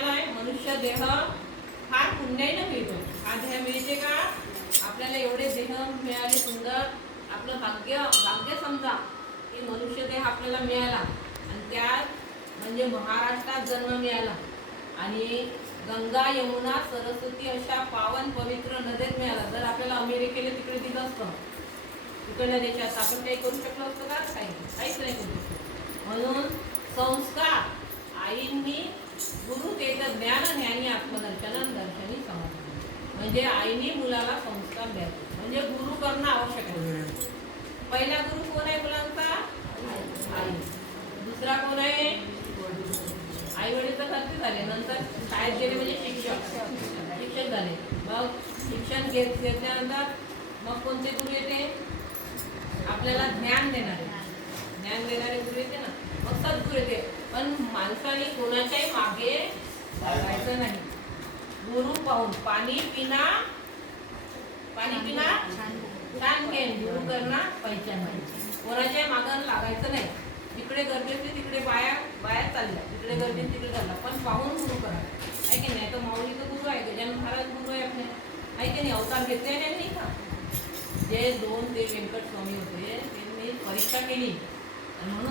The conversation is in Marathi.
मिळाला आहे. मनुष्य देह फार पुण्याने मिळतो. हा देह मिळते का? आपल्याला एवढे देह मिळाले सुंदर. आपलं भाग्य भाग्य समजा की मनुष्य देह आपल्याला मिळाला आणि त्यात म्हणजे महाराष्ट्रात जन्म मिळाला आणि गंगा यमुना सरस्वती अशा पावन पवित्र नद्यात मिळाला. जर आपल्याला अमेरिकेला तिकडे दिलं असतं तिकडल्या देशात आपण काही करू शकलो असतो का? काहीच नाही करू शकतो. म्हणून संस्कार आईंनी गुरु तेज ज्ञान ज्ञानी आत्मदर्शन दर्शनी समाधान. म्हणजे आईने मुलाला संस्कार द्यायचे. म्हणजे गुरु करणं आवश्यक आहे. पहिला गुरु कोण आहे मुलांचा? आई. दुसरा कोण आहे? आई वडील तर घरचे झाले. नंतर शाळेत गेले म्हणजे शिक्षक झाले. मग शिक्षण घेतल्यानंतर मग कोणते गुरु येते? आपल्याला ज्ञान देणारे गुरु येते ना. मग सद्गुरु येते. पण माणसाने कोणाच्याही मागे लागायचं नाही. गुरु पाहून पाणी पिना छान घेन, गुरु करना पहिचान. कोणाच्या मागं लागायचं नाही. जिकडे गर्दी असते तिकडे बाया चालल्या, तिकडे गर्दी तिकडे चालला. पण पाहून गुरु करा. आहे की नाही? तर माऊली तर गुरु आहे, गजानन महाराज गुरु आहे आपले. आहे की नाही? अवतार घेतले नाही का? जे 2 ते व्यंकट स्वामी होते त्यांनी परीक्षा केली आणि म्हणून